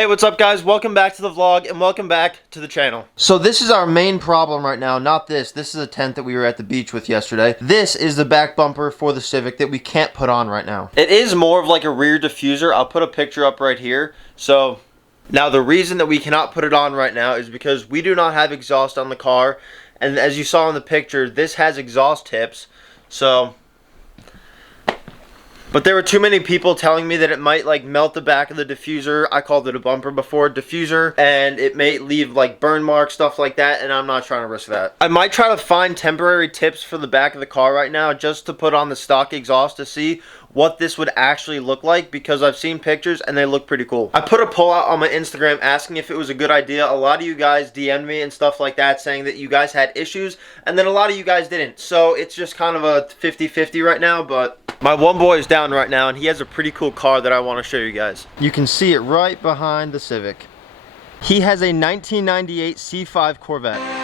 Hey, what's up guys? Welcome back to the vlog and welcome back to the channel. So this is our main problem right now, not this. This is a tent that we were at the beach with yesterday. This is the back bumper for the Civic that we can't put on right now. It is more of like a rear diffuser. I'll put a picture up right here. So now the reason that we cannot put it on right now is because we do not have exhaust on the car. And as you saw in the picture, this has exhaust tips. But there were too many people telling me that it might like melt the back of the diffuser. I called it a bumper before, diffuser, and it may leave like burn marks, stuff like that, and I'm not trying to risk that. I might try to find temporary tips for the back of the car right now just to put on the stock exhaust to see what this would actually look like, because I've seen pictures and they look pretty cool. I put a poll out on my Instagram asking if it was a good idea. A lot of you guys DM'd me and stuff like that saying that you guys had issues, and then a lot of you guys didn't. So it's just kind of a 50-50 right now, but my one boy is down right now and he has a pretty cool car that I want to show you guys. You can see it right behind the Civic. He has a 1998 C5 Corvette.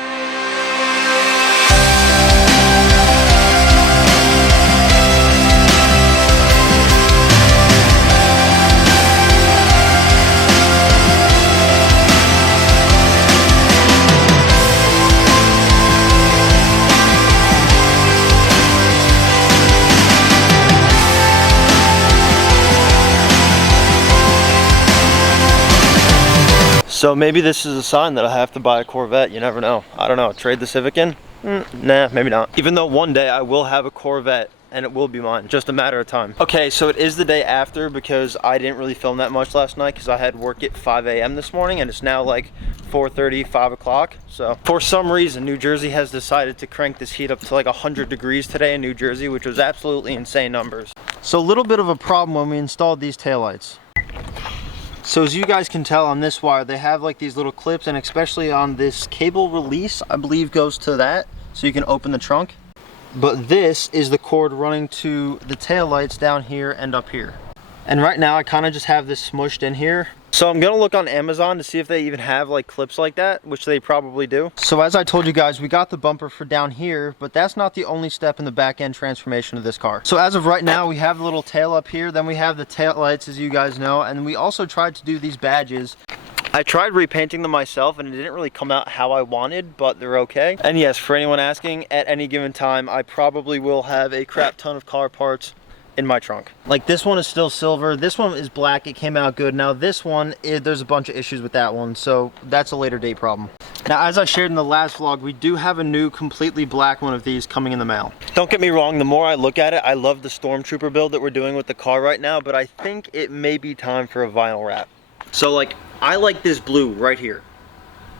So maybe this is a sign that I have to buy a Corvette. You never know. I don't know. Trade the Civic in? Nah, maybe not. Even though one day I will have a Corvette and it will be mine. Just a matter of time. Okay, so it is the day after because I didn't really film that much last night because I had work at 5 a.m. this morning and it's now like 4:30, 5 o'clock. So for some reason, New Jersey has decided to crank this heat up to like 100 degrees today in New Jersey, which was absolutely insane numbers. So a little bit of a problem when we installed these taillights. So as you guys can tell on this wire, they have like these little clips, and especially on this cable release, I believe goes to that, so you can open the trunk. But this is the cord running to the tail lights down here and up here. And right now I kind of just have this smushed in here. So I'm gonna look on Amazon to see if they even have like clips like that, which they probably do. So as I told you guys, we got the bumper for down here, but that's not the only step in the back end transformation of this car. So as of right now, we have the little tail up here, then we have the tail lights, as you guys know, and we also tried to do these badges. I tried repainting them myself and it didn't really come out how I wanted, but they're okay. And yes, for anyone asking, at any given time, I probably will have a crap ton of car parts in my trunk. Like this one is still silver, this one is black, it came out good. Now this one, there's a bunch of issues with that one, so that's a later date problem. Now as I shared in the last vlog, we do have a new completely black one of these coming in the mail. Don't get me wrong, the more I look at it, I love the Stormtrooper build that we're doing with the car right now, but I think it may be time for a vinyl wrap. So like, I like this blue right here.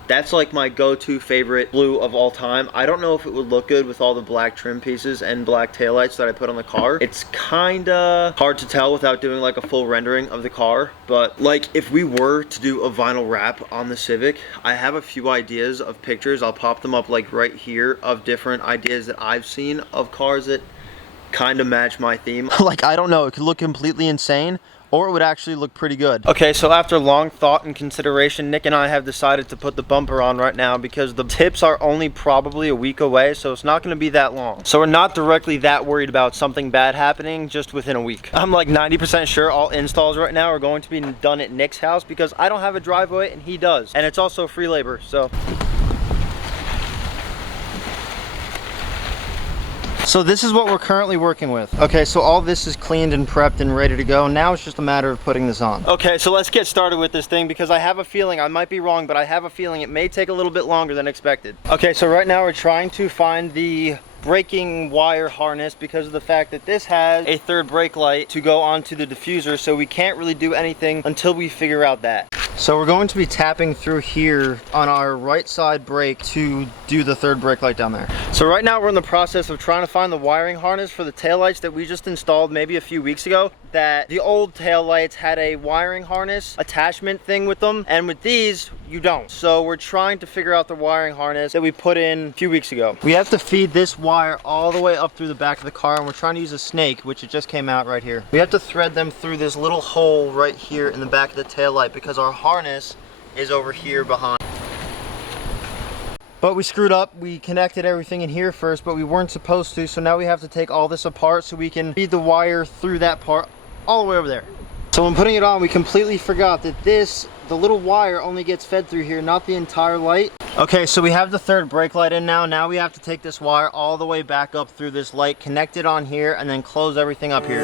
That's like my go-to favorite blue of all time. I don't know if it would look good with all the black trim pieces and black taillights that I put on the car. It's kinda hard to tell without doing like a full rendering of the car. But like if we were to do a vinyl wrap on the Civic, I have a few ideas of pictures. I'll pop them up like right here of different ideas that I've seen of cars that kind of match my theme. Like I don't know, it could look completely insane, or it would actually look pretty good. Okay, so after long thought and consideration, Nick and I have decided to put the bumper on right now because the tips are only probably a week away, so it's not gonna be that long. So we're not directly that worried about something bad happening just within a week. I'm like 90% sure all installs right now are going to be done at Nick's house because I don't have a driveway and he does. And it's also free labor, so. So this is what we're currently working with. Okay, so all this is cleaned and prepped and ready to go. Now it's just a matter of putting this on. Okay, so let's get started with this thing because I have a feeling, I might be wrong, but I have a feeling it may take a little bit longer than expected. Okay, so right now we're trying to find the braking wire harness because of the fact that this has a third brake light to go onto the diffuser, so we can't really do anything until we figure out that. So we're going to be tapping through here on our right side brake to do the third brake light down there. So right now we're in the process of trying to find the wiring harness for the taillights that we just installed maybe a few weeks ago. That the old taillights had a wiring harness attachment thing with them, and with these you don't. So we're trying to figure out the wiring harness that we put in a few weeks ago. We have to feed this wire all the way up through the back of the car, and we're trying to use a snake, which it just came out right here. We have to thread them through this little hole right here in the back of the taillight because our harness is over here behind. But we screwed up. We connected everything in here first, but we weren't supposed to, so now we have to take all this apart so we can feed the wire through that part all the way over there. So when putting it on, we completely forgot that this the little wire only gets fed through here, not the entire light. Okay, so we have the third brake light in now. Now we have to take this wire all the way back up through this light, connect it on here, and then close everything up here.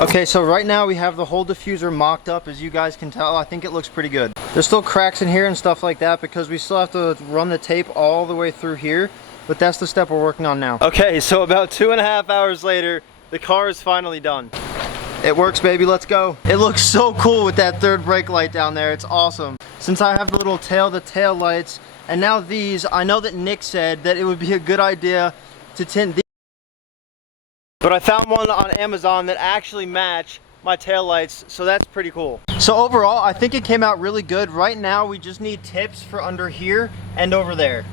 Okay, so right now we have the whole diffuser mocked up. As you guys can tell, I think it looks pretty good. There's still cracks in here and stuff like that because we still have to run the tape all the way through here, but that's the step we're working on now. Okay, so about 2.5 hours later, the car is finally done. It works, baby, let's go. It looks so cool with that third brake light down there, it's awesome. Since I have the little tail lights, and now these, I know that Nick said that it would be a good idea to tint these. But I found one on Amazon that actually match my taillights, so that's pretty cool. So overall, I think it came out really good. Right now, we just need tips for under here and over there.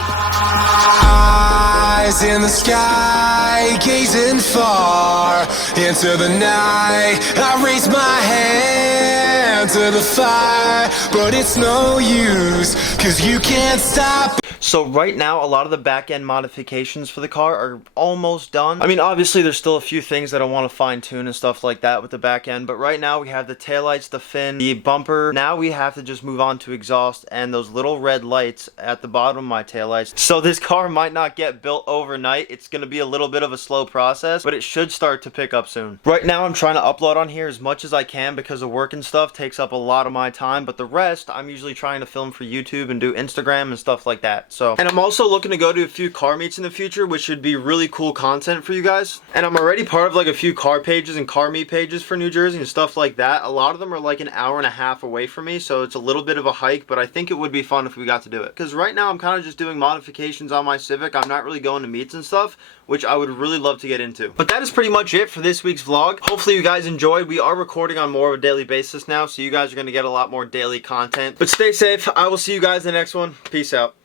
Eyes in the sky, gazing far into the night. I raise my hand to the fire, but it's no use, 'cause you can't stop. So right now, a lot of the back end modifications for the car are almost done. I mean, obviously there's still a few things that I want to fine tune and stuff like that with the back end, but right now we have the taillights, the fin, the bumper. Now we have to just move on to exhaust and those little red lights at the bottom of my taillights. So this car might not get built overnight. It's going to be a little bit of a slow process, but it should start to pick up soon. Right now I'm trying to upload on here as much as I can because the work and stuff takes up a lot of my time, but the rest I'm usually trying to film for YouTube and do Instagram and stuff like that. And I'm also looking to go to a few car meets in the future, which should be really cool content for you guys. And I'm already part of like a few car pages and car meet pages for New Jersey and stuff like that. A lot of them are like an hour and a half away from me, so it's a little bit of a hike, but I think it would be fun if we got to do it. Because right now I'm kind of just doing modifications on my Civic. I'm not really going to meets and stuff, which I would really love to get into. But that is pretty much it for this week's vlog. Hopefully you guys enjoyed. We are recording on more of a daily basis now, so you guys are going to get a lot more daily content. But stay safe. I will see you guys in the next one. Peace out.